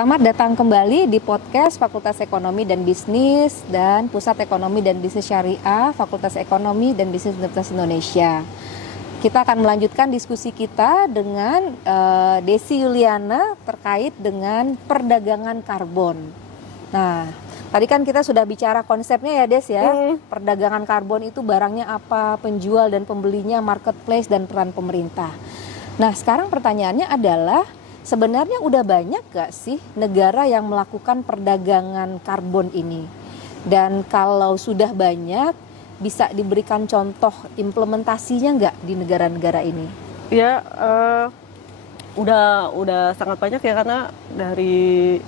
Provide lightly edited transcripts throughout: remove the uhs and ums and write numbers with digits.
Selamat datang kembali di podcast Fakultas Ekonomi dan Bisnis dan Pusat Ekonomi dan Bisnis Syariah Fakultas Ekonomi dan Bisnis Universitas Indonesia. Kita akan melanjutkan diskusi kita dengan Desi Yuliana terkait dengan perdagangan karbon. Nah, tadi kan kita sudah bicara konsepnya ya Des ya. Perdagangan karbon itu barangnya apa, penjual dan pembelinya, marketplace dan peran pemerintah. Nah, sekarang pertanyaannya adalah sebenarnya udah banyak gak sih negara yang melakukan perdagangan karbon ini? Dan kalau sudah banyak, bisa diberikan contoh implementasinya nggak di negara-negara ini? Ya, udah sangat banyak ya, karena dari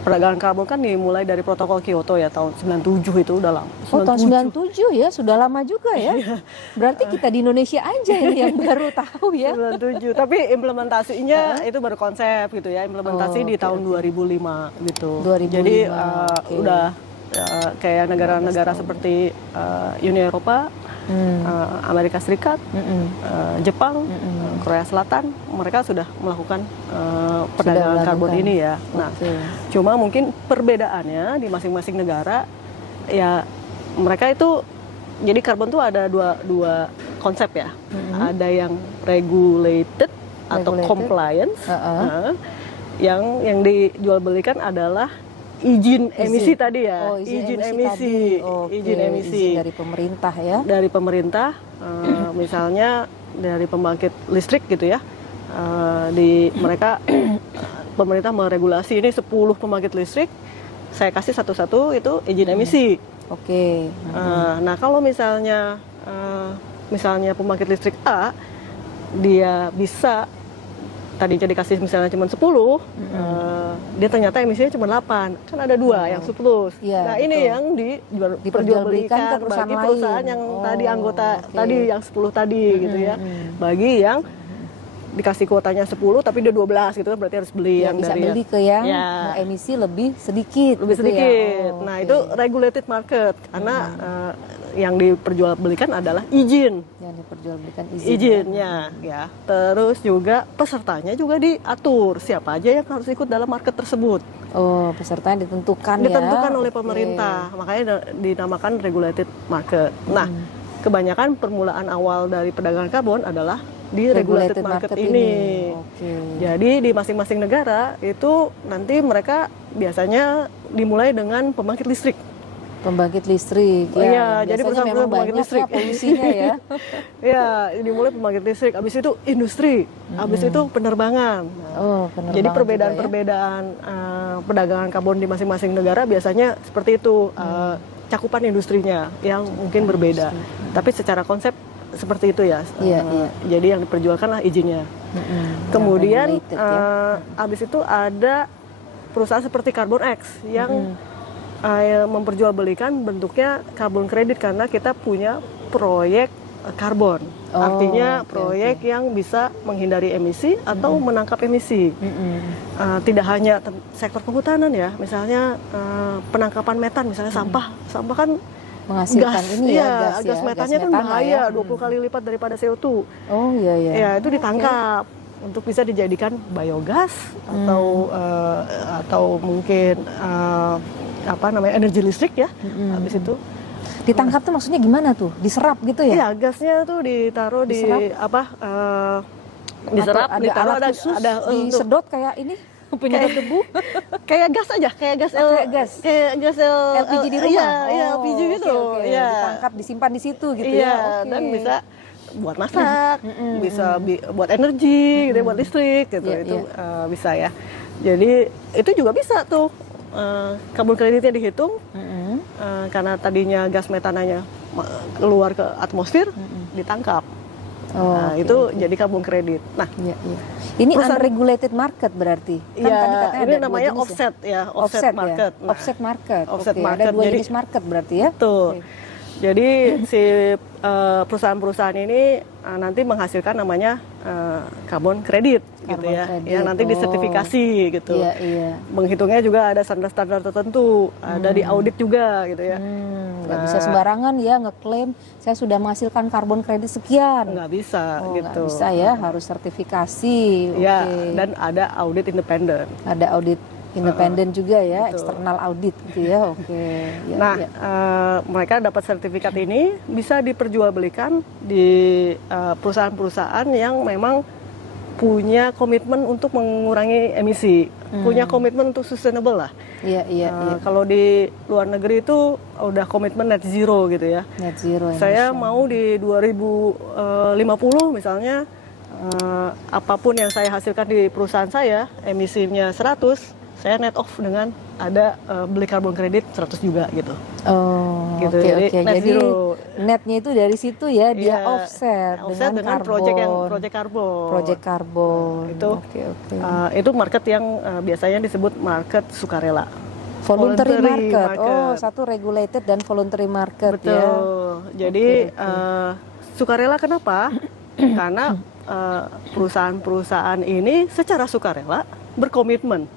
perdagangan karbon kan dimulai dari protokol Kyoto ya tahun 97 itu udah lama. Oh, tahun 97 ya, sudah lama juga ya. Berarti kita di Indonesia aja ini yang baru tahu ya. 97, tapi implementasinya itu baru konsep gitu ya. Implementasi di tahun 2005 gitu. 2005, Jadi udah kayak negara-negara seperti Uni Eropa, Amerika Serikat, Jepang, Korea Selatan, mereka sudah melakukan perdagangan karbon ini ya. Nah, cuma mungkin perbedaannya di masing-masing negara ya, mereka itu jadi karbon tuh ada dua konsep ya. Ada yang regulated atau compliance, yang dijual belikan adalah izin emisi tadi ya. Izin emisi. Izin emisi dari pemerintah ya. Dari pemerintah, misalnya dari pembangkit listrik gitu ya. Pemerintah meregulasi ini 10 pembangkit listrik, saya kasih satu-satu itu izin emisi. Nah, kalau misalnya pembangkit listrik A, dia bisa tadinya dikasih misalnya cuma 10, dia ternyata emisinya cuma 8, kan ada 2 yang surplus. Nah, ini yang diperjualbelikan ke bagi perusahaan yang tadi anggota tadi yang 10 tadi gitu ya. Bagi yang dikasih kuotanya 10 tapi dia 12 gitu, berarti harus beli yang bisa dari beli ke yang emisi lebih sedikit. Nah, itu regulated market karena yang diperjualbelikan adalah izin. Yang diperjualbelikan izinnya ya. Terus juga pesertanya juga diatur, siapa aja yang harus ikut dalam market tersebut. Pesertanya ditentukan oleh pemerintah. Makanya dinamakan regulated market. Nah, kebanyakan permulaan awal dari perdagangan karbon adalah di regulated market ini. Jadi di masing-masing negara itu nanti mereka biasanya dimulai dengan pembangkit listrik. Jadi perusahaan pembangkit listrik polusinya ya. Ya, dimulai pembangkit listrik, habis itu industri, habis itu penerbangan. Jadi perbedaan-perbedaan perdagangan karbon di masing-masing negara biasanya seperti itu. Cakupan industrinya yang mungkin berbeda. Tapi secara konsep seperti itu ya. Jadi yang diperjualkan lah izinnya. Kemudian habis itu ada perusahaan seperti Carbon X yang memperjualbelikan bentuknya karbon kredit, karena kita punya proyek karbon. Artinya proyek yang bisa menghindari emisi atau menangkap emisi. Tidak hanya sektor kehutanan ya, misalnya penangkapan metan, misalnya sampah kan menghasilkan gas metannya kan bahaya, 20 kali lipat daripada CO2. Ya, itu ditangkap untuk bisa dijadikan biogas atau mungkin energi listrik ya. Habis itu ditangkap tuh maksudnya gimana tuh? Diserap gitu ya? Iya, gasnya tuh ditaruh diserap, ditaruh ada disedot kayak ini penyedot debu. Kayak gas aja, kayak gas LPG di rumah. Iya, LPG gitu. Iya. Ditangkap, disimpan di situ gitu ya. Dan bisa buat masak, bisa buat energi, gitu, buat listrik gitu. Itu bisa ya. Jadi itu juga bisa tuh. Karbon kreditnya dihitung, karena tadinya gas metananya keluar ke atmosfer, ditangkap. Itu jadi karbon kredit. Nah, ini unregulated market berarti. Kan ini namanya offset ya, offset market. Offset market. Offset Ada market. 2 jenis market berarti ya. Betul. Jadi si perusahaan-perusahaan ini nanti menghasilkan namanya carbon credit gitu ya, credit. yang nanti disertifikasi gitu. Iya, iya. Menghitungnya juga ada standar-standar tertentu, ada di audit juga gitu ya. Nggak bisa sembarangan ya ngeklaim saya sudah menghasilkan karbon kredit sekian. Nggak bisa gitu. Nggak bisa ya, harus sertifikasi. Ya, Oke. dan ada audit independen. Ada audit independen juga ya, betul. eksternal audit gitu ya. Oke. Ya, Nah, ya. mereka dapat sertifikat ini bisa diperjualbelikan di perusahaan-perusahaan yang memang punya komitmen untuk mengurangi emisi, punya komitmen untuk sustainable lah. Iya, iya, iya. Kalau di luar negeri itu udah komitmen net zero gitu ya. Net zero. Saya mau di 2050 misalnya, apapun yang saya hasilkan di perusahaan saya, emisinya 100, saya net off dengan ada beli carbon credit 100 juga gitu. Oh, Gitu, oke, jadi oke. net Jadi zero. netnya itu dari situ ya, dia Iya, offset dengan karbon. project karbon. Project karbon. Itu Oke, oke. itu market yang biasanya disebut market sukarela. Voluntary voluntary market. Oh, market. satu regulated dan voluntary market Betul. ya. Jadi sukarela kenapa? Karena perusahaan-perusahaan ini secara sukarela berkomitmen,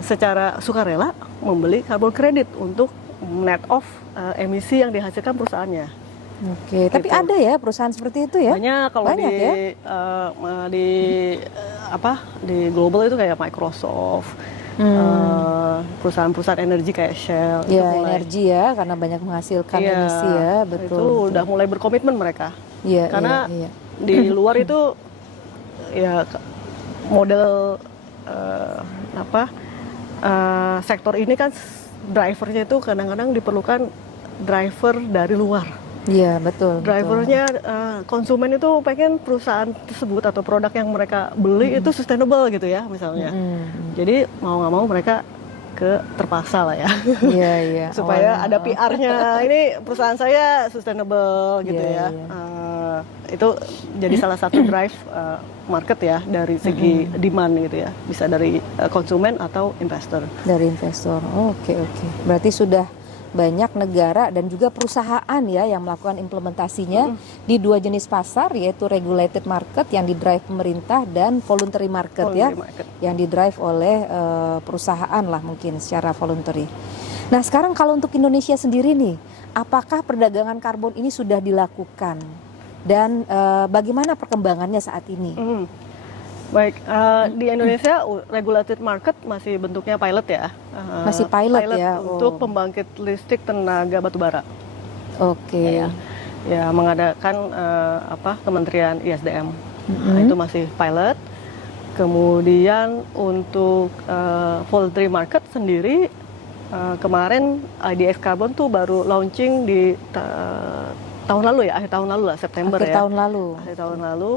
secara sukarela membeli carbon credit untuk net off emisi yang dihasilkan perusahaannya. Oke, tapi Gitu. ada ya perusahaan seperti itu ya? Banyak kalau Banyak di ya? di global itu kayak Microsoft, perusahaan-perusahaan energi kayak Shell. itu Ya, mulai- energi ya, karena banyak menghasilkan Iya, emisi ya, betul. Itu udah mulai berkomitmen mereka. Iya, Karena iya, iya. di luar itu ya model sektor ini kan drivernya itu kadang-kadang diperlukan driver dari luar. Iya, betul. Drivernya konsumen itu pengen perusahaan tersebut atau produk yang mereka beli itu sustainable gitu ya misalnya. Jadi mau nggak mau mereka terpaksa lah ya. Iya, iya. Supaya Awalnya, ada PR-nya, ini perusahaan saya sustainable gitu Iya, ya. iya. Itu jadi salah satu drive market ya dari segi demand gitu ya. Bisa dari konsumen atau investor. dari investor. Oke, oke. Berarti sudah banyak negara dan juga perusahaan ya yang melakukan implementasinya di dua jenis pasar, yaitu regulated market yang didrive pemerintah dan voluntary market ya, Voluntary market. yang didrive oleh perusahaan lah mungkin secara voluntary. Nah, sekarang kalau untuk Indonesia sendiri nih, apakah perdagangan karbon ini sudah dilakukan dan bagaimana perkembangannya saat ini? Baik, di Indonesia regulated market masih bentuknya pilot ya. Masih pilot ya, untuk pembangkit listrik tenaga batubara. Oke. Ya, mengadakan Kementerian ISDM. Nah, itu masih pilot. Kemudian untuk voluntary market sendiri kemarin IDX Carbon tuh baru launching di tahun lalu ya, akhir tahun lalu lah, September Akhir ya. tahun lalu. Akhir tahun lalu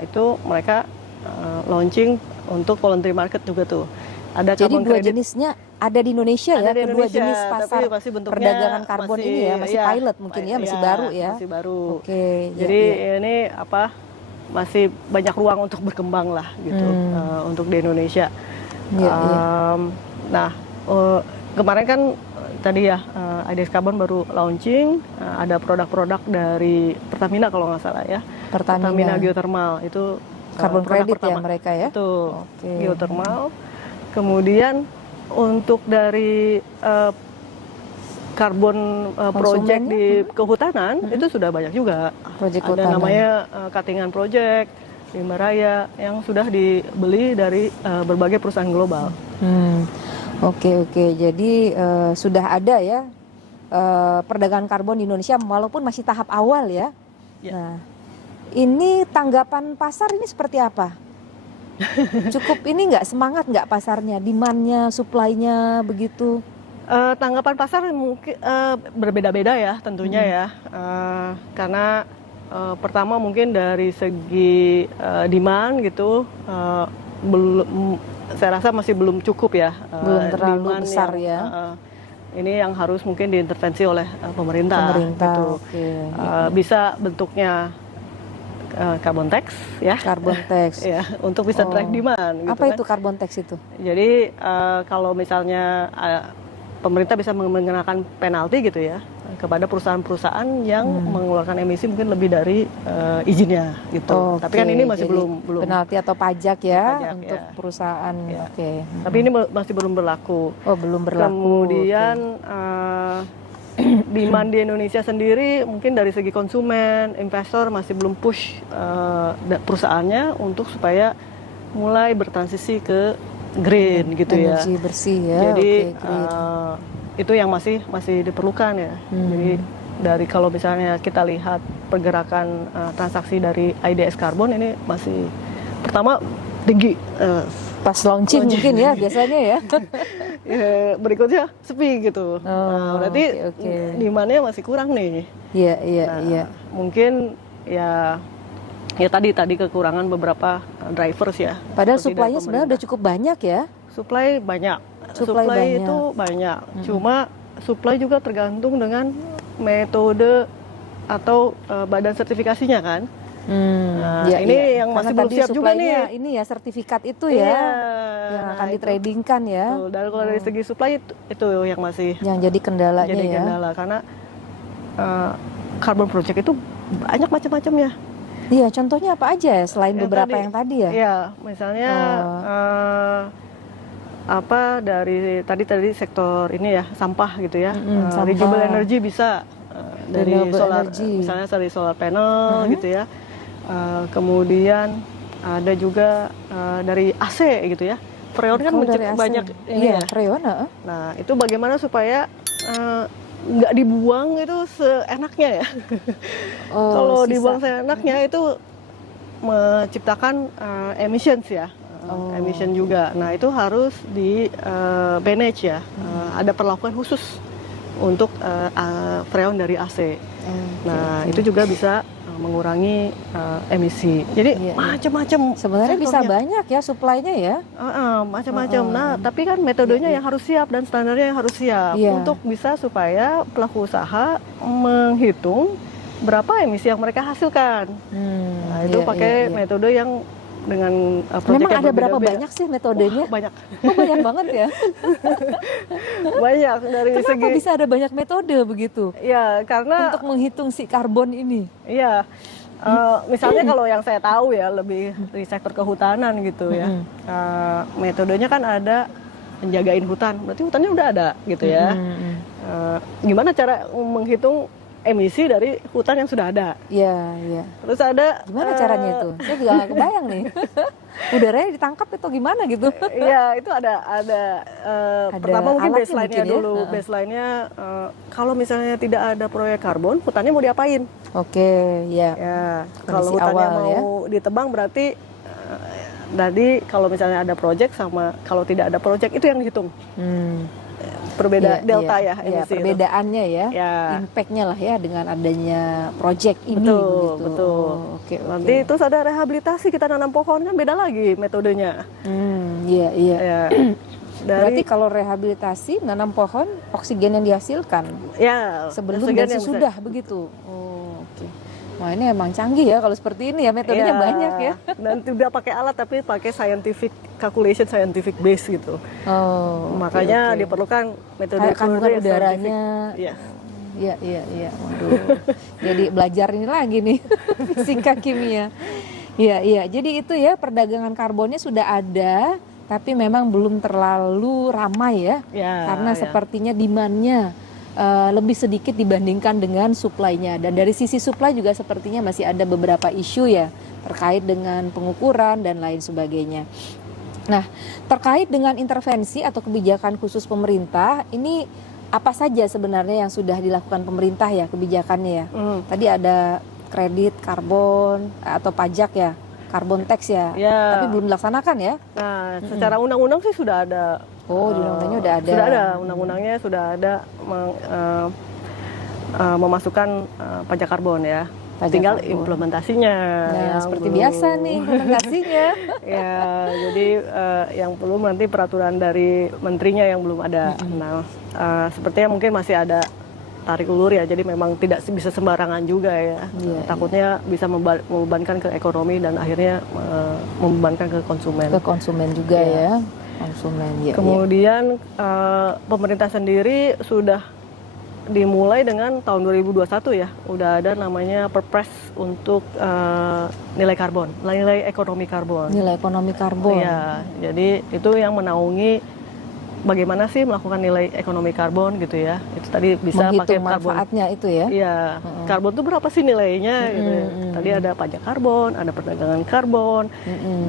itu mereka launching untuk voluntary market juga tuh. Ada Jadi carbon dua credit. jenisnya ada di Indonesia Ada ya, di kedua Indonesia, jenis tapi pasar masih bentuknya perdagangan karbon ini ya, masih iya, pilot mungkin ya, masih baru ya. Masih baru. Oke. Jadi ya. ini masih banyak ruang untuk berkembang lah gitu untuk di Indonesia. Iya, iya. Nah, kemarin kan tadi ya IDX Carbon baru launching, ada produk-produk dari Pertamina kalau nggak salah ya. Pertamina Geothermal itu Carbon produk credit pertama. ya mereka ya. Itu Oke. geothermal. Kemudian untuk dari karbon project di kehutanan itu sudah banyak juga. Project Ada kehutanan. namanya Katingan Project, Limba Raya yang sudah dibeli dari berbagai perusahaan global. Oke, oke. Jadi sudah ada ya perdagangan karbon di Indonesia walaupun masih tahap awal ya. Ya. Nah, ini tanggapan pasar ini seperti apa? Cukup ini nggak, semangat nggak pasarnya, demand-nya, supply-nya begitu? Tanggapan pasar mungkin berbeda-beda ya tentunya ya, karena pertama mungkin dari segi demand gitu belum, saya rasa masih belum cukup ya, Belum terlalu demand besar yang, ya. ini yang harus mungkin diintervensi oleh pemerintah gitu. Oke. Bisa bentuknya carbon tax ya. Carbon tax. Ya, untuk bisa drive demand gitu. Apa kan. itu carbon tax itu? Jadi kalau misalnya pemerintah bisa mengenakan penalti gitu ya kepada perusahaan-perusahaan yang mengeluarkan emisi mungkin lebih dari izinnya gitu. Tapi kan ini masih belum penalti atau pajak ya pajak, untuk ya. perusahaan. Ya. Oke. Tapi ini masih belum berlaku. Oh, belum berlaku. Kemudian demand di Indonesia sendiri mungkin dari segi konsumen, investor masih belum push perusahaannya untuk supaya mulai bertransisi ke green gitu ya. Energi bersih ya. Jadi green. itu yang masih diperlukan ya. Jadi dari kalau misalnya kita lihat pergerakan transaksi dari IDX karbon ini masih pertama tinggi. Pas launching mungkin ya biasanya ya. Ya, berikutnya sepi gitu. Berarti demand-nya masih kurang nih. Iya. Mungkin ya tadi kekurangan beberapa drivers ya. Padahal supply-nya sebenarnya udah cukup banyak ya. Supply banyak. Supply itu banyak. Cuma supply juga tergantung dengan metode atau badan sertifikasinya kan. Ini yang masih belum siap juga nih. Ini ya sertifikat itu ya, yang akan ditradingkan ya. Dan kalau dari segi supply itu yang masih yang jadi kendalanya jadi kendala karena carbon project itu banyak macam-macamnya. Iya, contohnya apa aja ya selain beberapa yang tadi ya? Iya, misalnya dari tadi sektor ini ya sampah gitu ya, renewable energy bisa dari solar, misalnya dari solar panel gitu ya. Kemudian ada juga dari AC gitu ya. Freon kan banyak ini ya. Freon. Nah, itu bagaimana supaya nggak dibuang itu seenaknya ya. Kalau dibuang seenaknya itu menciptakan emissions ya. Emission juga. Nah, itu harus di manage ya. Ada perlakuan khusus untuk freon dari AC. Itu juga bisa mengurangi emisi. Jadi macam-macam. Sebenarnya bisa banyak ya supply-nya ya. Macam-macam. Nah, tapi kan metodenya yang harus siap dan standarnya yang harus siap untuk bisa supaya pelaku usaha menghitung berapa emisi yang mereka hasilkan. Nah, itu pakai metode yang dengan memang ada berapa banyak sih metodenya? Banyak. Oh, banyak banget ya. Banyak dari Kenapa segi bisa ada banyak metode begitu? Ya, karena untuk menghitung si karbon ini. Iya. Misalnya kalau yang saya tahu ya lebih di sektor kehutanan gitu ya. Metodenya kan ada menjagain hutan. Berarti hutannya udah ada gitu ya. Gimana cara menghitung emisi dari hutan yang sudah ada? Iya. Terus ada gimana caranya itu? Saya juga nggak kebayang nih. Udaranya ditangkap atau gimana gitu? Iya, itu ada pertama mungkin baseline-nya dulu. Ya? Baseline-nya kalau misalnya tidak ada proyek karbon, hutannya mau diapain? Oke, ya. Kalau hutannya mau ditebang berarti tadi kalau misalnya ada proyek sama kalau tidak ada proyek itu yang dihitung. Perbedaan delta ya emisi perbedaannya itu. Impact-nya lah ya dengan adanya project ini. Betul. Nanti terus ada rehabilitasi, kita nanam pohon kan beda lagi metodenya. Iya. Berarti kalau rehabilitasi nanam pohon, oksigen yang dihasilkan sebelum dan sesudah begitu. Wah, ini emang canggih ya kalau seperti ini ya, metodenya banyak ya. Dan tidak pakai alat tapi pakai scientific calculation, scientific base gitu. Makanya diperlukan metode kandungan udaranya. Iya. Waduh. Jadi belajar ini lagi nih fisika kimia. Iya. Jadi itu ya, perdagangan karbonnya sudah ada, tapi memang belum terlalu ramai ya. Karena sepertinya demand-nya lebih sedikit dibandingkan dengan supply-nya. Dan dari sisi supply juga sepertinya masih ada beberapa isu ya terkait dengan pengukuran dan lain sebagainya. Nah, terkait dengan intervensi atau kebijakan khusus pemerintah, ini apa saja sebenarnya yang sudah dilakukan pemerintah ya kebijakannya ya? Tadi ada kredit karbon atau pajak ya, carbon tax ya, tapi belum dilaksanakan ya? Nah, secara undang-undang sih sudah ada. Di undang-undangnya udah ada. Sudah ada, undang-undangnya sudah ada memasukkan pajak karbon ya. Tinggal implementasinya. Seperti biasa nih implementasinya. Jadi yang belum nanti peraturan dari menterinya yang belum ada. Nah, sepertinya mungkin masih ada tarik ulur ya. Jadi memang tidak bisa sembarangan juga ya. Takutnya bisa membebankan ke ekonomi dan akhirnya membebankan ke konsumen. Ke konsumen juga ya. Kemudian pemerintah sendiri sudah dimulai dengan tahun 2021 ya, udah ada namanya Perpres untuk nilai karbon, nilai ekonomi karbon. Nilai ekonomi karbon. Iya, jadi itu yang menaungi bagaimana sih melakukan nilai ekonomi karbon gitu ya. Itu tadi bisa pakai menghitung karbon. manfaatnya itu ya. Iya, karbon itu berapa sih nilainya gitu ya. Tadi ada pajak karbon, ada perdagangan karbon,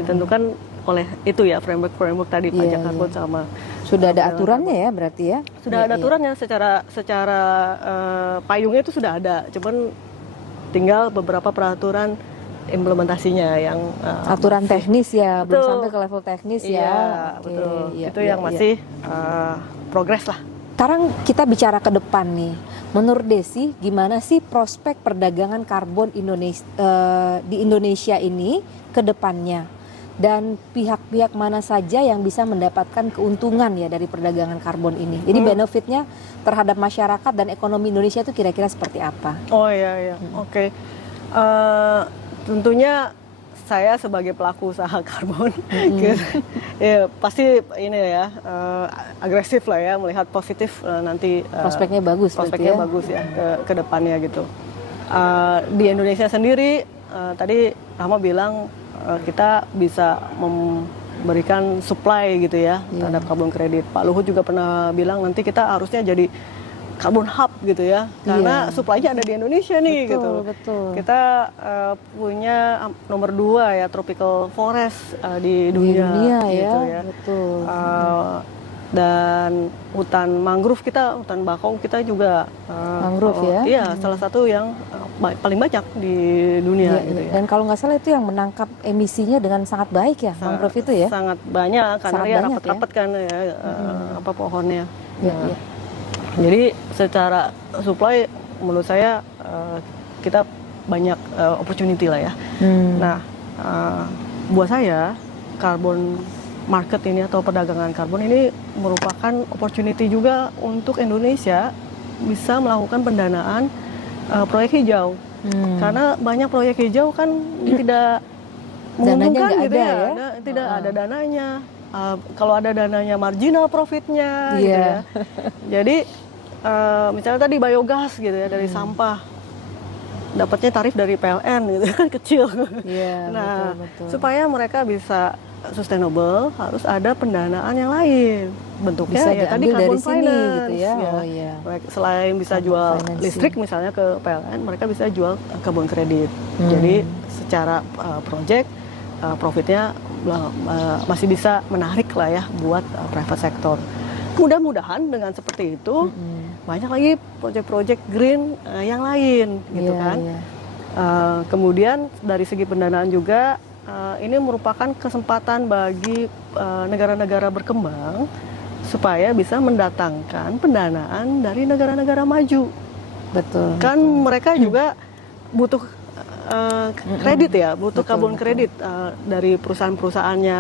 ditentukan oleh itu ya framework tadi pajak karbon sama. Sudah ada aturannya ya berarti ya? Sudah ada aturannya secara payungnya itu sudah ada, cuman tinggal beberapa peraturan implementasinya yang aturan teknis ya, belum Betul. sampai ke level teknis iya, ya. betul. Iya, Itu iya, yang iya. masih progres lah. Sekarang kita bicara ke depan nih. Menurut Desi, gimana sih prospek perdagangan karbon Indonesia, di Indonesia ini ke depannya? Dan pihak-pihak mana saja yang bisa mendapatkan keuntungan ya dari perdagangan karbon ini? Jadi benefitnya terhadap masyarakat dan ekonomi Indonesia itu kira-kira seperti apa? Oh iya, oke. Tentunya saya sebagai pelaku usaha karbon, ya pasti ini ya agresif lah ya, melihat positif nanti Prospeknya bagus, prospeknya berarti ya? bagus ya ke depannya gitu. Di Indonesia sendiri tadi Rahma bilang kita bisa memberikan supply gitu ya terhadap karbon kredit. Pak Luhut juga pernah bilang nanti kita harusnya jadi carbon hub gitu ya, karena supply-nya ada di Indonesia nih gitu. Betul. Kita punya nomor 2 ya tropical forest di dunia gitu ya. Betul. Dan hutan mangrove kita, hutan bakau kita juga Mangrove ya? Iya, salah satu yang paling banyak di dunia gitu ya. Dan kalau nggak salah itu yang menangkap emisinya dengan sangat baik ya, mangrove itu ya? Sangat banyak karena Sangat ya banyak rapat-rapat kan ya apa pohonnya. Iya. Jadi secara supply menurut saya kita banyak opportunity lah ya. Nah, buat saya carbon market ini atau perdagangan karbon ini merupakan opportunity juga untuk Indonesia bisa melakukan pendanaan proyek hijau. Karena banyak proyek hijau kan tidak menguntungkan gitu ya. Tidak ada dananya. Kalau ada dananya marginal profitnya gitu ya. Jadi misalnya tadi biogas gitu ya dari sampah, dapatnya tarif dari PLN gitu kan kecil. Nah, betul. supaya mereka bisa sustainable harus ada pendanaan yang lain. Bentuknya bisa ya tadi carbon dari sini finance gitu ya. ya. Oh iya. Selain bisa Carbon jual financing. listrik misalnya ke PLN, mereka bisa jual carbon kredit. Jadi secara project profitnya masih bisa menarik lah ya buat private sector. Mudah-mudahan dengan seperti itu banyak lagi proyek-proyek green yang lain gitu kan. Kemudian dari segi pendanaan juga ini merupakan kesempatan bagi negara-negara berkembang supaya bisa mendatangkan pendanaan dari negara-negara maju. Betul. Kan mereka juga butuh kredit ya, butuh carbon kredit dari perusahaan-perusahaannya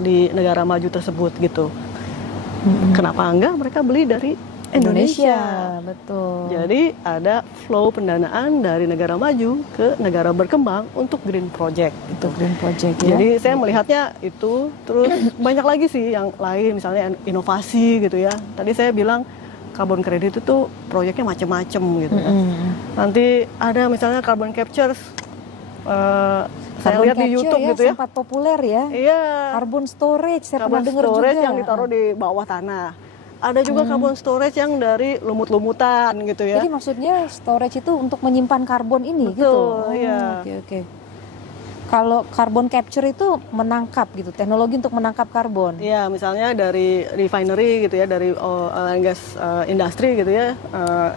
di negara maju tersebut gitu. Kenapa enggak mereka beli dari Indonesia? Betul. Jadi ada flow pendanaan dari negara maju ke negara berkembang untuk green project. Untuk green project ya. Jadi saya melihatnya itu, terus banyak lagi sih yang lain, misalnya inovasi gitu ya. Tadi saya bilang carbon credit itu proyeknya macam-macam gitu ya. Nanti ada misalnya carbon capture, saya lihat di YouTube ya, gitu ya. sempat populer ya. Iya. Carbon storage, saya Carbon pernah dengar juga. storage yang ditaruh di bawah tanah. Ada juga carbon storage yang dari lumut-lumutan gitu ya. Jadi maksudnya storage itu untuk menyimpan karbon ini gitu. Betul, iya. Oke. Kalau carbon capture itu menangkap gitu, teknologi untuk menangkap karbon. Iya, misalnya dari refinery gitu ya, dari oil and gas industry gitu ya,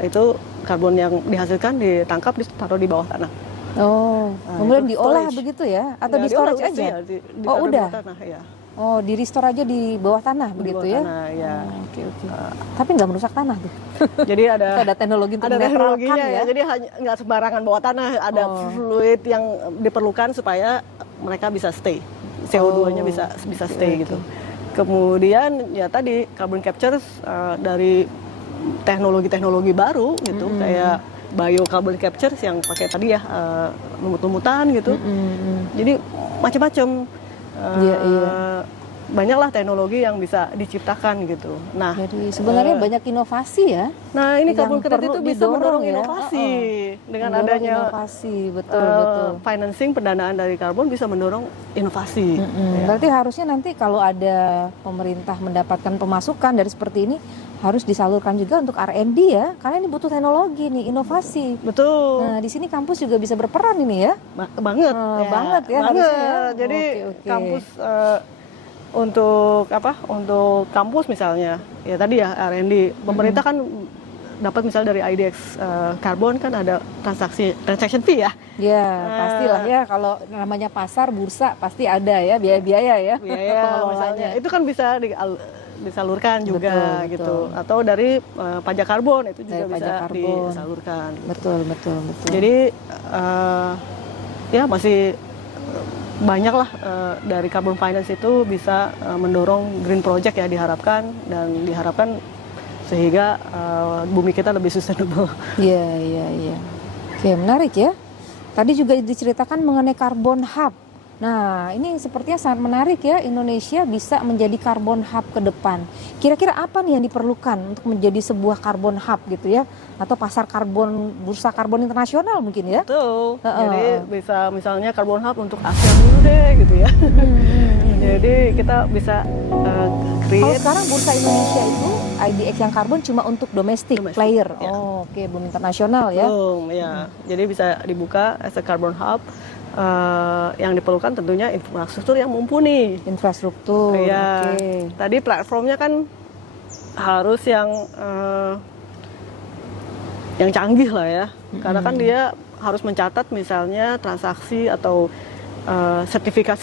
itu karbon yang dihasilkan ditangkap ditaruh di bawah tanah. Oh, kemudian itu diolah storage. begitu ya, atau Ya, di storage diolah, aja? iya, Oh ditaruh di udah. bawah tanah, ya. Oh, di restore aja di bawah tanah Di begitu bawah ya? tanah, ya. Oke. Tapi nggak merusak tanah tuh. Jadi Ada teknologi untuk ada menetralkan teknologinya ya. ya. Jadi hanya nggak sembarangan bawah tanah, ada fluid yang diperlukan supaya mereka bisa stay. CO2-nya bisa stay gitu. Kemudian ya tadi carbon capture dari teknologi-teknologi baru gitu, kayak bio carbon capture yang pakai tadi ya lumut-lumutan gitu. Jadi macam-macam. banyaklah teknologi yang bisa diciptakan gitu. Nah, jadi sebenarnya banyak inovasi ya. Nah, ini yang carbon credit perlu itu bisa mendorong ya. inovasi dengan Mendorong adanya inovasi, betul. Financing pendanaan dari karbon bisa mendorong inovasi. Ya. Berarti harusnya nanti kalau ada pemerintah mendapatkan pemasukan dari seperti ini harus disalurkan juga untuk R&D ya, karena ini butuh teknologi nih, inovasi. Betul. Nah, di sini kampus juga bisa berperan ini ya. Banget. Banget ya. Banget. Harusnya ya. Jadi Oke. kampus untuk apa? Untuk kampus misalnya, ya tadi ya R&D. Pemerintah kan dapat misalnya dari IDX karbon kan ada transaction fee ya. Ya, pastilah ya, kalau namanya pasar bursa pasti ada ya biaya-biaya ya. Biaya pengelolanya. itu kan bisa disalurkan juga Betul. gitu. Atau dari pajak karbon itu juga Dari bisa pajak karbon. disalurkan. Betul. Jadi ya masih banyak lah dari carbon finance itu bisa mendorong green project ya diharapkan sehingga bumi kita lebih sustainable. Iya. Oke, menarik ya. Tadi juga diceritakan mengenai carbon hub. Nah, ini sepertinya sangat menarik ya, Indonesia bisa menjadi carbon hub ke depan. Kira-kira apa nih yang diperlukan untuk menjadi sebuah carbon hub gitu ya? Atau pasar karbon, bursa karbon internasional mungkin ya? Betul. Jadi bisa misalnya carbon hub untuk ASEAN dulu deh gitu ya. Jadi kita bisa Kalau create. sekarang bursa Indonesia itu IDX yang karbon cuma untuk domestic player. Ya. Oke, belum internasional ya. Belum, ya. Jadi bisa dibuka as a carbon hub. Yang diperlukan tentunya infrastruktur yang mumpuni. Infrastruktur. Ya. Oke. Tadi platformnya kan harus yang canggih lah ya. Karena kan dia harus mencatat misalnya transaksi atau sertifikat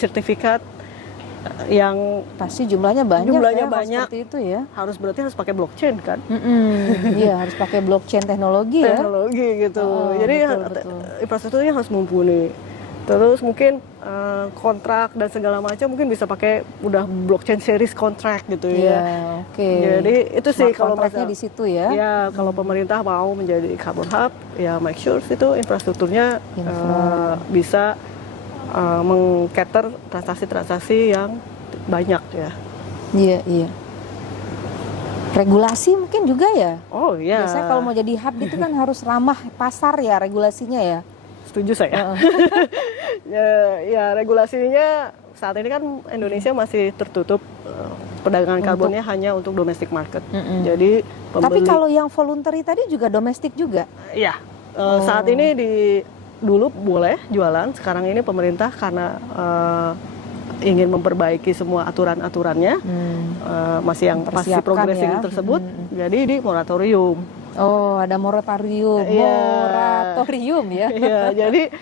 yang Pasti jumlahnya banyak Jumlahnya ya, banyak. seperti itu ya. berarti harus pakai blockchain kan? Iya, harus pakai blockchain teknologi ya. Teknologi gitu. Oh, Jadi betul. infrastrukturnya harus mumpuni. Terus mungkin kontrak dan segala macam mungkin bisa pakai udah blockchain series kontrak gitu Iya, ya. oke. Jadi itu sih Smart kalau contract-nya di situ ya. Ya, kalau pemerintah mau menjadi carbon hub, ya make sure itu infrastrukturnya bisa meng-cater transaksi-transaksi yang banyak ya. Iya. Regulasi mungkin juga ya. Oh iya. Biasanya kalau mau jadi hub itu kan harus ramah pasar ya regulasinya ya. Setuju saya. ya regulasinya saat ini kan Indonesia masih tertutup perdagangan karbonnya hanya untuk domestic market. Jadi Tapi kalau yang voluntary tadi juga domestik juga. Iya. Saat ini dulu boleh jualan, sekarang ini pemerintah karena ingin memperbaiki semua aturan-aturannya, masih progressing ya. tersebut, jadi di moratorium. Oh, ada moratorium. Moratorium ya. Iya, jadi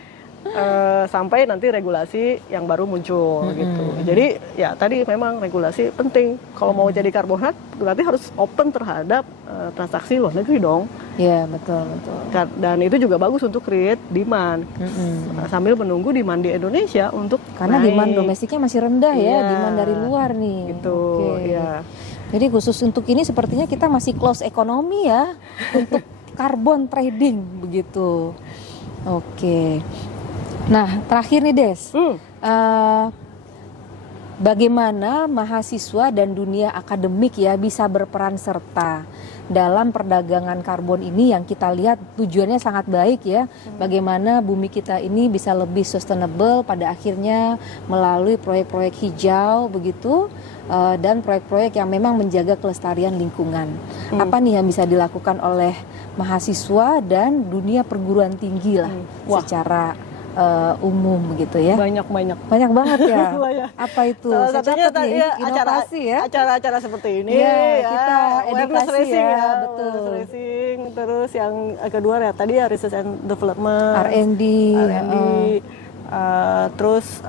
sampai nanti regulasi yang baru muncul gitu. Jadi ya tadi memang regulasi penting. Kalau mau jadi carbon hub, berarti harus open terhadap transaksi luar negeri dong. Iya, betul. Dan itu juga bagus untuk create demand. Sambil menunggu demand di Indonesia untuk karena naik. demand domestiknya masih rendah ya, Iya. demand dari luar nih. Gitu, Oke. ya. Jadi khusus untuk ini sepertinya kita masih close ekonomi ya untuk carbon trading begitu. Oke. Nah, terakhir nih Des. Bagaimana mahasiswa dan dunia akademik ya bisa berperan serta dalam perdagangan karbon ini yang kita lihat tujuannya sangat baik ya. Bagaimana bumi kita ini bisa lebih sustainable pada akhirnya melalui proyek-proyek hijau begitu dan proyek-proyek yang memang menjaga kelestarian lingkungan. Apa nih yang bisa dilakukan oleh mahasiswa dan dunia perguruan tinggi lah secara umum begitu ya. Banyak banget ya. Apa itu? Salah Saya satunya catat nih, inovasi ya. Acara-acara seperti ini Ya, ya, kita awareness edukasi raising ya, awareness betul. raising. Terus yang kedua ya tadi ya research and development, R&D, terus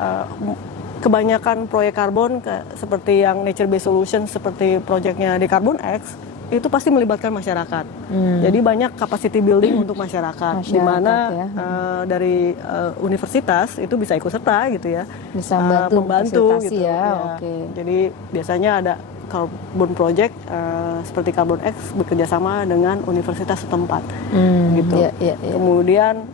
kebanyakan proyek karbon seperti yang nature based solution seperti proyeknya di Carbon X itu pasti melibatkan masyarakat. Jadi banyak capacity building untuk masyarakat di mana ya. dari universitas itu bisa ikut serta gitu ya. Bisa membantu fasilitasi gitu ya. ya. Oke. Jadi biasanya ada carbon project seperti Carbon X bekerja sama dengan universitas setempat gitu. Iya. Kemudian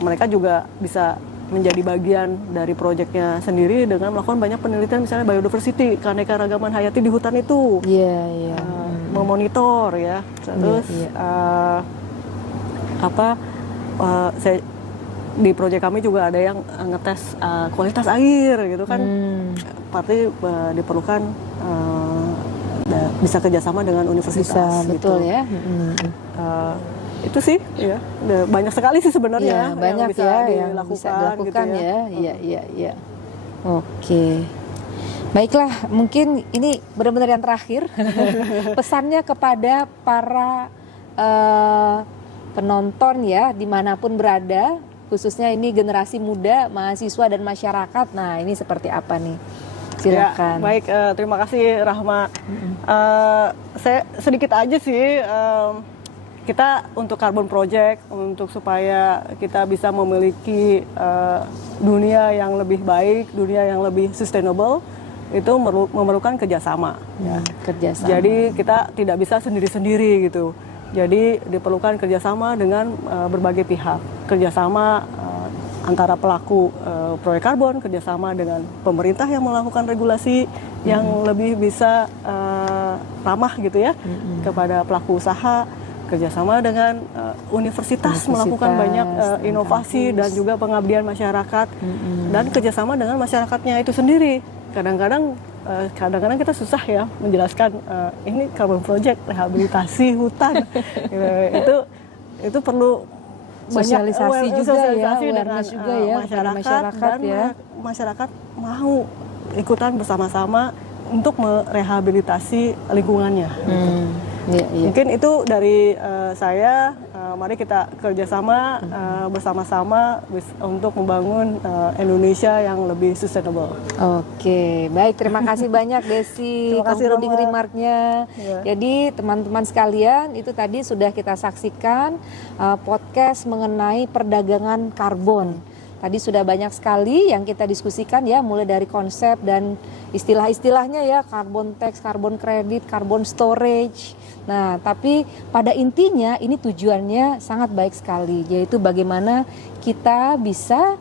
mereka juga bisa menjadi bagian dari proyeknya sendiri dengan melakukan banyak penelitian, misalnya biodiversity, keanekaragaman hayati di hutan itu. Memonitor ya, terus saya di proyek kami juga ada yang ngetes kualitas air gitu kan, pasti diperlukan bisa kerjasama dengan universitas. Betul gitu. ya. Itu sih ya, banyak sekali sih sebenarnya banyak yang bisa yang bisa dilakukan gitu ya. Iya. Oke. Baiklah, mungkin ini benar-benar yang terakhir. Pesannya kepada para penonton ya, dimanapun berada, khususnya ini generasi muda, mahasiswa dan masyarakat. Nah, ini seperti apa nih? Silakan. Ya, baik, terima kasih Rahma. Saya sedikit aja sih, kita untuk Carbon Project, untuk supaya kita bisa memiliki dunia yang lebih baik, dunia yang lebih sustainable, itu memerlukan kerjasama. Kerjasama. Jadi kita tidak bisa sendiri-sendiri gitu. Jadi diperlukan kerjasama dengan berbagai pihak, kerjasama antara pelaku proyek karbon, kerjasama dengan pemerintah yang melakukan regulasi yang lebih bisa ramah gitu ya kepada pelaku usaha, kerjasama dengan universitas melakukan banyak inovasi dan juga pengabdian masyarakat, dan kerjasama dengan masyarakatnya itu sendiri. Kadang-kadang kita susah ya menjelaskan ini Carbon Project, rehabilitasi hutan. itu perlu sosialisasi juga ya, dengan juga ya, masyarakat dan masyarakat mau ikutan bersama-sama untuk merehabilitasi lingkungannya. Mungkin itu dari saya. Mari kita kerjasama bersama-sama untuk membangun Indonesia yang lebih sustainable. Oke, baik, terima kasih banyak Desi concluding remarknya. Jadi teman-teman sekalian, itu tadi sudah kita saksikan podcast mengenai perdagangan karbon. Tadi sudah banyak sekali yang kita diskusikan ya, mulai dari konsep dan istilah-istilahnya ya, carbon tax, carbon credit, carbon storage. Nah, tapi pada intinya ini tujuannya sangat baik sekali, yaitu bagaimana kita bisa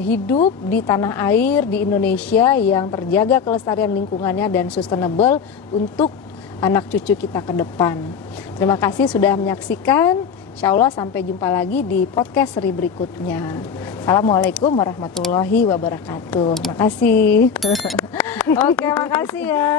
hidup di tanah air di Indonesia yang terjaga kelestarian lingkungannya dan sustainable untuk anak cucu kita ke depan. Terima kasih sudah menyaksikan. Insya Allah sampai jumpa lagi di podcast seri berikutnya. Assalamualaikum warahmatullahi wabarakatuh. Makasih. Oke, makasih ya.